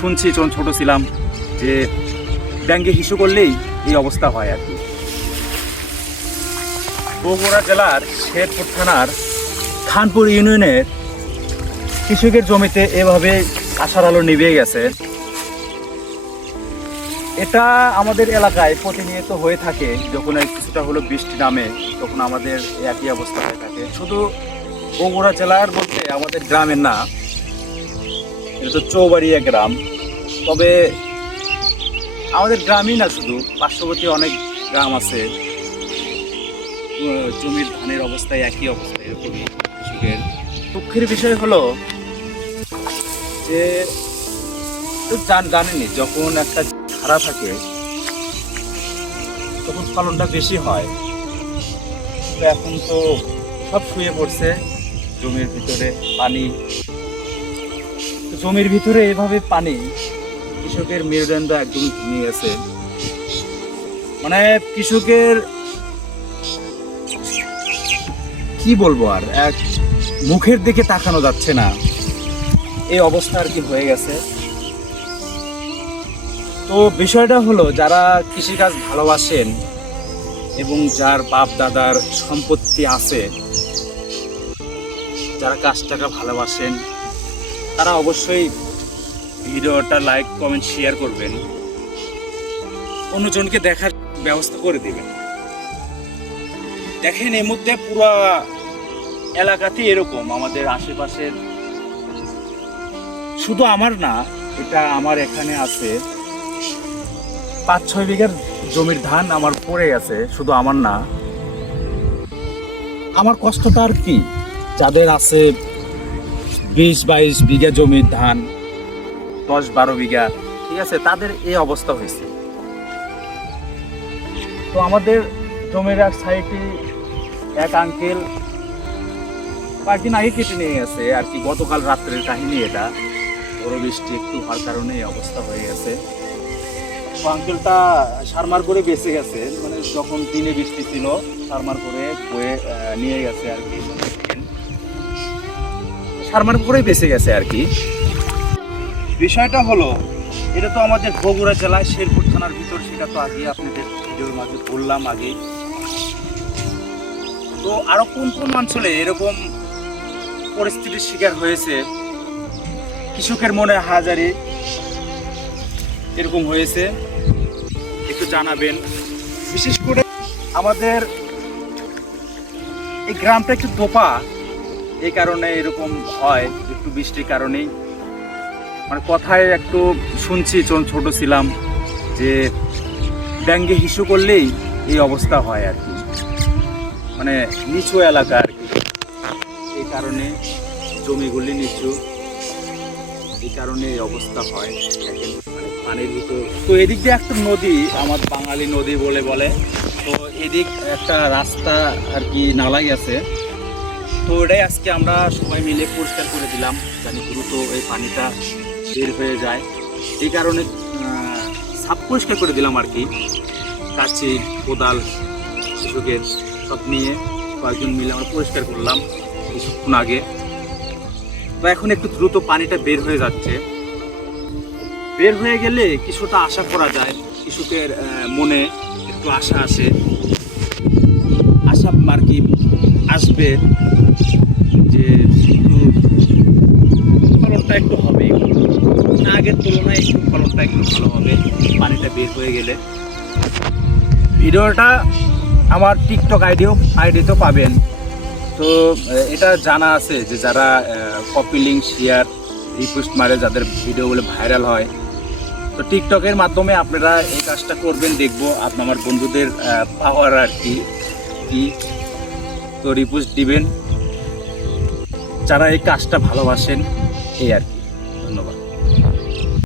শুনছি, যখন ছোটো ছিলাম, যে ব্যাঙ্গে হিসু করলেই এই অবস্থা হয় আর কি। বগুড়া জেলার শেরপুর থানার খানপুর ইউনিয়নের কৃষকের জমিতে এভাবে আশার আলো নিভে গেছে। এটা আমাদের এলাকায় প্রতিনিয়ত হয়ে থাকে, যখন কিছুটা হলো বৃষ্টি নামে, তখন আমাদের একই অবস্থা হয়ে থাকে। শুধু বগুড়া জেলার বলতে আমাদের গ্রামের না এটা তো চৌবাড়িয়া গ্রাম। তবে আমাদের গ্রামই না শুধু, পার্শ্ববর্তী অনেক গ্রাম আছে। জমির ধানের অবস্থায় একই অবস্থা, এরকমই কৃষকের। দুঃখের বিষয় হলো যে, তো জান- জানেনই, যখন একটা খারাপ থাকে, তখন ফলনটা বেশি হয়। তো এখন তো সব শুয়ে পড়ছে জমির ভিতরে, পানি। জমির ভিতরে এভাবে পানি কৃষকের মেরুদণ্ড একদম ভেঙে গেছে। মানে কৃষকের কি বলব আর, এক মুখের দিকে তাকানো যাচ্ছে না। এই অবস্থা আর কি হয়ে গেছে। তো বিষয়টা হলো, যারা কৃষিকাজ ভালোবাসেন এবং যার বাপ দাদার সম্পত্তি আছে, যারা কাজটাকে ভালোবাসেন তারা অবশ্যই ভিডিওটা লাইক কমেন্ট শেয়ার করবেন। অন্যজনকে দেখার ব্যবস্থা করে দিবেন। দেখেন এর মধ্যে পুরো এলাকাতে এরকম, আমাদের আশেপাশের। শুধু আমার না, এটা আমার এখানে আছে। পাঁচ ছয় বিঘার জমির ধান আমার পড়ে গেছে শুধু আমার না। আমার কষ্টটা আর কি? যাদের আছে বিশ বাইশ বিঘা জমির ধান। দশ বারো বিঘা। ঠিক আছে, তাদের এই অবস্থা হয়েছে। তো আমাদের জমির এক সাইডে এক আঙ্কেল কয়েকদিন আগে কেটে নিয়ে গেছে। আর কি গতকাল রাত্রের কাহিনী এটা। বড় বৃষ্টি একটু হওয়ার কারণে এই অবস্থা হয়ে গেছে। আঙ্কেলটা সারমার করে বেঁচে গেছে। মানে যখন দিনে বৃষ্টি ছিল, সারমার করে বয়ে নিয়ে গেছে আর কি। সারমার করেই বেঁচে গেছে আর কি। বিষয়টা হলো, এটা তো আমাদের বগুড়া জেলায় শেরপুর থানার ভিতর, সেটা তো আগে আপনাদের ভিডিওর মাঝে বললাম আগে তো আরও কোন কোন অঞ্চলে এরকম পরিস্থিতির শিকার হয়েছে? কৃষকের মনে হাজারি এরকম হয়েছে। একটু জানাবেন। বিশেষ করে আমাদের এই গ্রামটা একটু দোপা। এই কারণে এরকম হয়, একটু বৃষ্টির কারণেই। মানে কথায় একটু শুনছি ছোট ছিলাম, যে ব্যাঙ্গে হিসু করলেই এই অবস্থা হয় আর কি। মানে নিচু এলাকা আর কি। এই কারণে জমিগুলি নিচু। এই কারণে এই অবস্থা হয়। মানে পানির ভিতর তো এদিক দিয়ে একটা নদী, আমার বাঙালি নদী বলে বলে। তো এদিক একটা রাস্তা আর কি নালাই আছে। তো ওটাই আজকে আমরা সবাই মিলে পরিষ্কার করে দিলাম জানি দ্রুত এই পানিটা বের হয়ে যায়। এই কারণে সাপ পরিষ্কার করে দিলাম আর কি। কাছি কোদাল কৃষকের সব নিয়ে কয়েকজন মিলে আমরা পরিষ্কার করলাম কিছুক্ষণ আগে। তো এখন একটু দ্রুত পানিটা বের হয়ে যাচ্ছে। বের হয়ে গেলে কিছুটা আশা করা যায় কৃষকের মনে একটু আশা আসে। আশা আর কি আসবে। ভালো হবে পানিটা বের হয়ে গেলে। ভিডিওটা আমার টিকটক আইডিও আইডিতেও পাবেন। তো এটা জানা আছে যে যারা কপি লিঙ্ক শেয়ার রিপোস্ট মারে, যাদের ভিডিওগুলো ভাইরাল হয়, তো টিকটকের মাধ্যমে আপনারা এই কাজটা করবেন, দেখব আপনি, আমার বন্ধুদের পাওয়ার আর কি কি? তো রিপোস্ট দিবেন। যারা এই কাজটা ভালোবাসেন, এই আর কি।